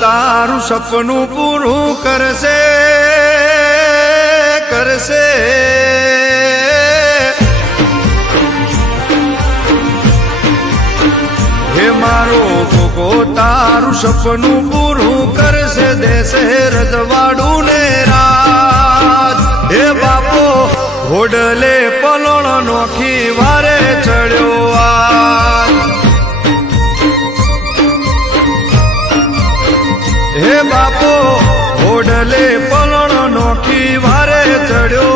તારું સપનું પૂરું કરશે કરશે હે મારો ભોગો તારું સપનું પૂરું કરશે દેશે રજવાડું ને રાજ હે બાપો ઘોડલે પલોણ નોખી વારે ચડ્યો આ હે બાપો ઘોડલે પલોણ નોખી વારે ચડ્યો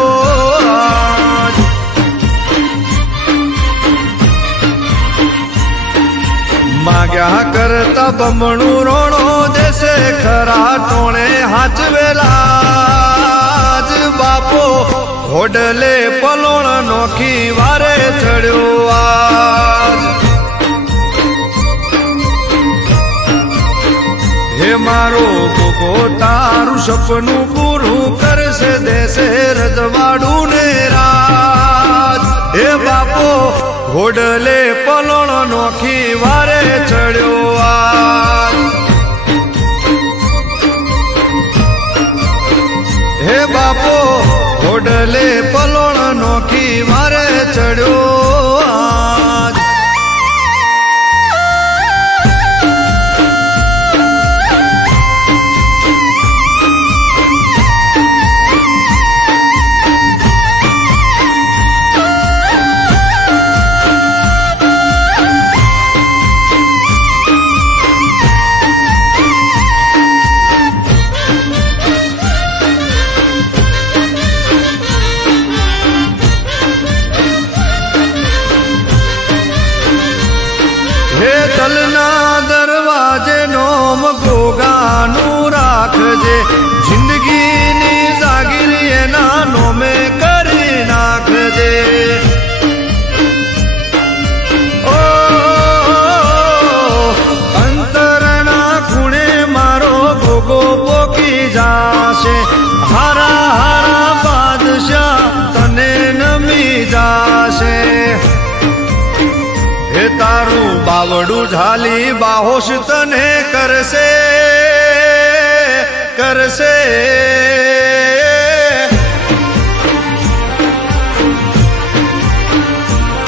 માગ્યા કરતા બમણું રોણો દેશે ખરા ટોણે હાચવેલા જ બાપો ઘોડલે પલોણ નોખી વારે ચડ્યો આજ હે મારો ભોગો તારું સપનું પૂરું કરશે દેશે રજવાડું ને રાજ હે બાપો ઘોડલે પલોણ નોખી વારે ચડ્યો આ હે બાપો ઘોડલે પલોણ નોખી વારે ચડ્યો હે તલના દરવાજે નોમ ગોગાનું રાખજે જિંદગીની જાગીર એના નોમે કરી નાખજે ઓ અંતરના ખૂણે મારો ભોગો પોકી જાશે હારા હારા બાદશાહ તને નમી જાશે હે તારું બાવડું ઝાલી બાહોશ તને કરશે કરશે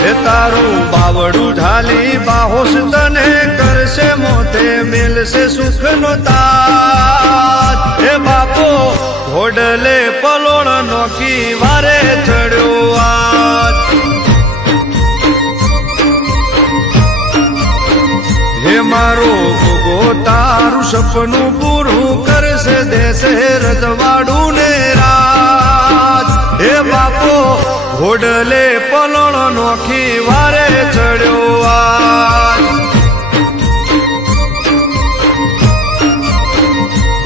હે તારું બાવડું ઝાલી બાહોશ તને કરશે મોતે મેલશે સુખનો તાજ હે બાપો ઘોડલે પલોણ નોખી વારે ચડ્યો આજ હે મારો ભોગો તારું સપનું પૂરું કરશે દેશે રજવાડું ને રાજ હે બાપો ઘોડલે પલોણ નોખી વારે ચડ્યો આજ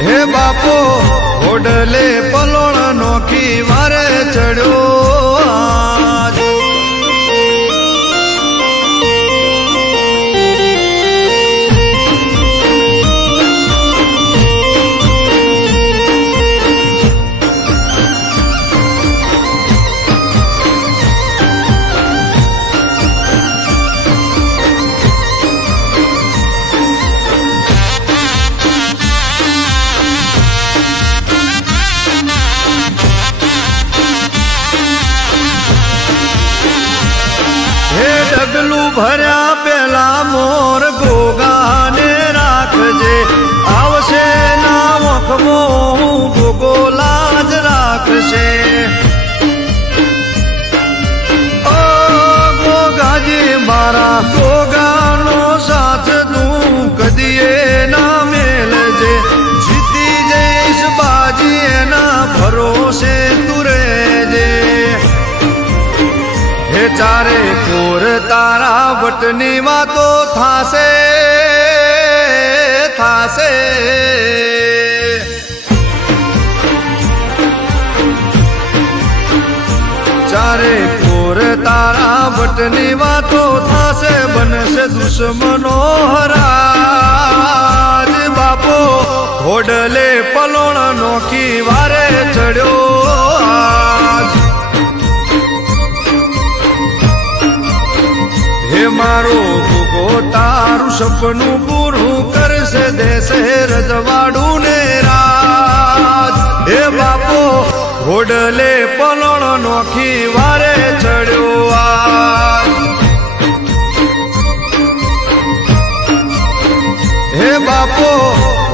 હે બાપો ઘોડલે પલોણ નોખી વારે ચડ્યો આજ ડગલું ભર્યા પેલા મોર ગોગાને રાખજે આવશે ના વખમો ભોગો લાજ રાખશે ઓ ગોગાજી મારા ગોગાનો સાથ તું કદીએ ના મેલજે જીતી જઈશ બાજી એના ભરોસે તું રહેજે હે ચારે કોર તારા વટની વાતો થાશે થાશે ચારે કોર તારા વટની વાતો થાશે બનશે દુશ્મનો હરાજ બાપો ઘોડલે પલોણ નોખી વારે ચડ્યો આજ હે મારો ભોગો તારું સપનું પૂરું કરશે કરશે દેશે રજવાડું ને રાજ હે બાપો ઘોડલે પલણ નોખી વારે ચડ્યો આજ હે બાપો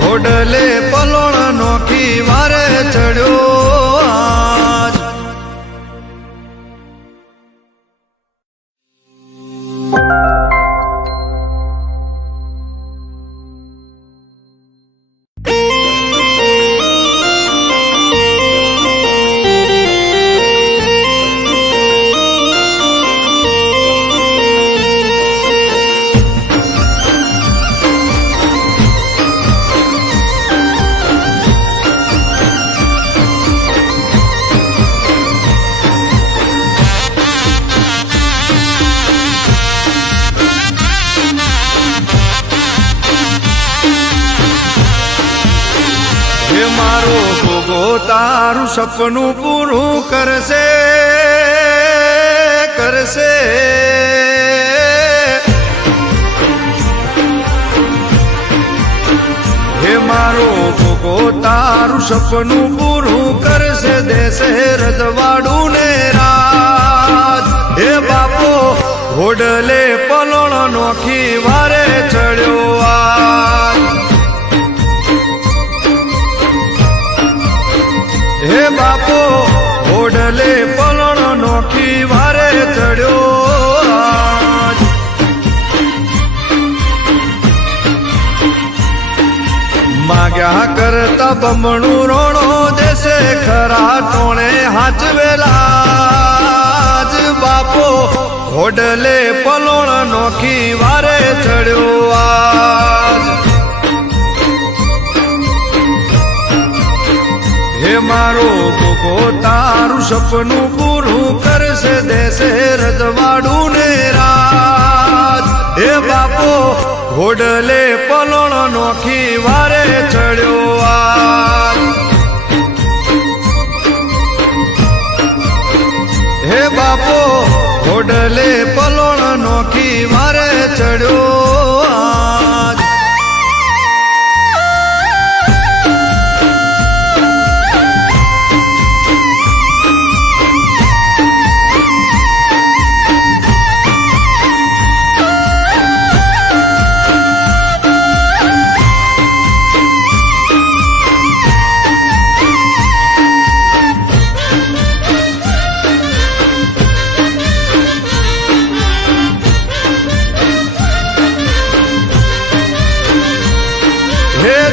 ઘોડલે પલણ નોખી વારે ચડ્યો આજ મારો ગોગો તારું સપનું પૂરું કરશે કરશે હે મારો ગોગો તારું સપનું પૂરું કરશે દેશે રજવાડું ને રાજ હે બાપો ઘોડલે પલણ નોખી વારે ચડ્યો આજ હે બાપો ઘોડલે પલણ નોખી વારે ચડ્યો આજ માગ્યા કરતા બમણું રોણો દેશે ખરા ટોણે હાચવેલા જ બાપો ઘોડલે પલણ નોખી વારે ચડ્યો આજ હે મારો ગોગો તારું સપનું પૂરું કરશે દેશે રજવાડું ને રાજ હે બાપો ઘોડલે પલણ નોખી વારે ચડ્યો આજ હે બાપો ઘોડલે પલણ નોખી વારે ચડ્યો આજ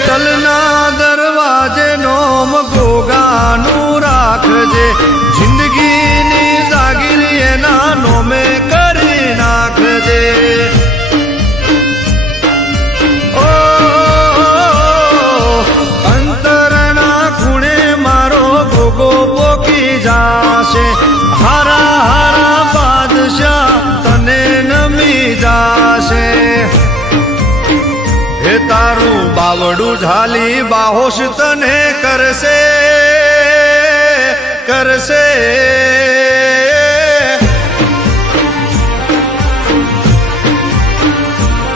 તલના દરવાજે નોમ ગોગાનું રાખજે જિંદગીની જાગીર એના નોમે કરી નાખજે ઓ અંતરના ખૂણે મારો ગોગો પોકી જાશે હારા હારા બાદશાહ તને નમી જાશે હે તારું બાવડું ઝાલી બાહોશ તને કરશે કરશે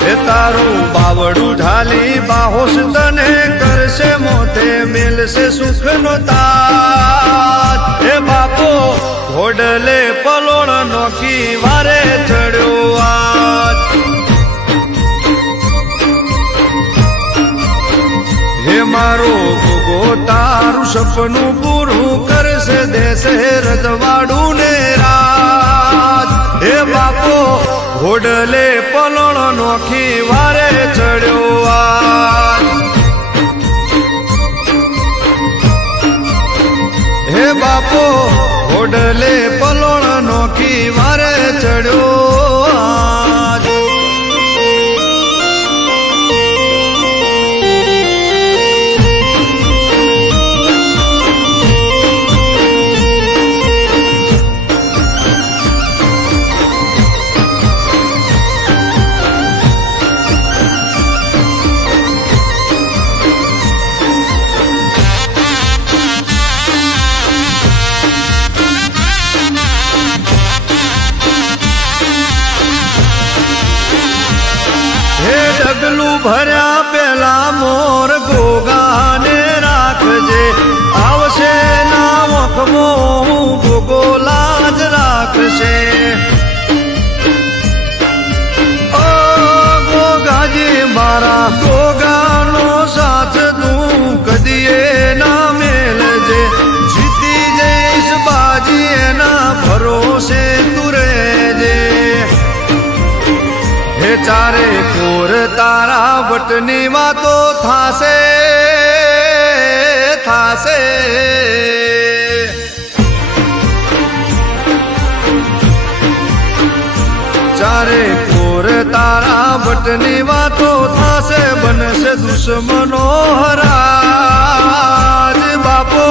હે તારું બાવડું ઝાલી બાહોશ તને કરશે મોતે મેલશે સુખનો તાજ હે બાપો ઘોડલે પલોણ નોખી વારે ચડ્યો આજ હે મારો ગોગો તારું સપનું પૂરું કરશે દેશે રજવાડું ને રાજ હે બાપો ઘોડલે પલણ નોખી વારે ચડ્યો આજ હે બાપો ઘોડલે પલણ નોખી વારે ચડ્યો આજ ડગલું ભર્યા પેલા હે ચારે કોર તારા વટની વાતો થાશે થાશે ચારે કોર તારા વટની વાતો થાશે બનશે દુશ્મનો હરાજ બાપો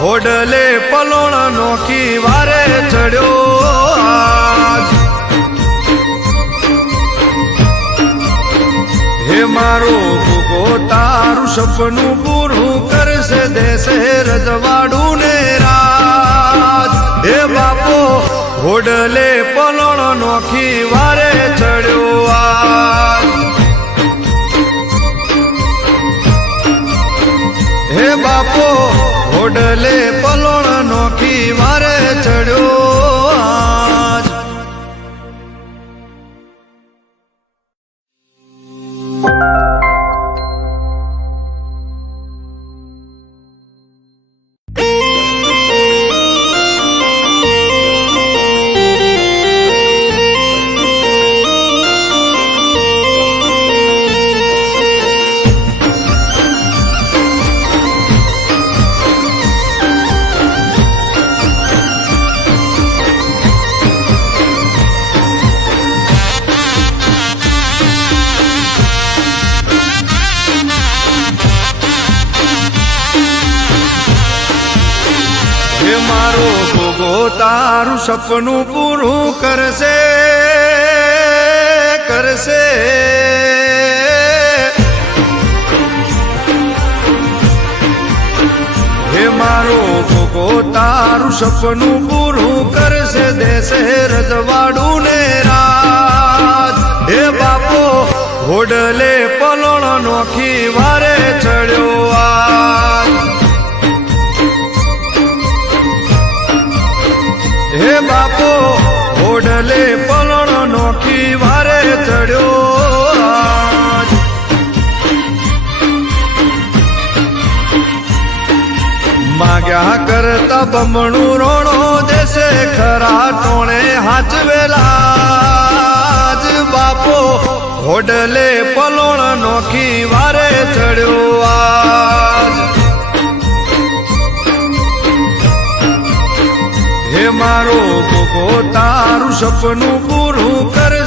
ઘોડલે પલોણ નોખી વારે ચડ્યો આજ હે મારો ભૂગો તારું સપનું પૂરું કરશે દેશે રજવાડું ને રાજ હે બાપો ઘોડલે પલોણ નોખી વારે ચડ્યો આજ હે બાપો ઘોડલે પલોણ નોખી વારે ચડ્યો આજ હે મારો ભોગો તારું સપનું પૂરું કરશે કરશે હે મારો ભોગો તારું સપનું પૂરું કરશે દેશે રજવાડું ને રાજ હે બાપો ઘોડલે પલોણ નોખી વારે ચડ્યો આજ હે બાપો ઘોડલે પલોણ નોખી વારે ચડ્યો આજ માગ્યા કરતા બમણું રોણો દેશે ખરા ટોણે હાચવેલા જ બાપો ઘોડલે પલોણ નોખી વારે ચડ્યો આજ હે મારો ભોગો તારું સપનું પૂરું કરે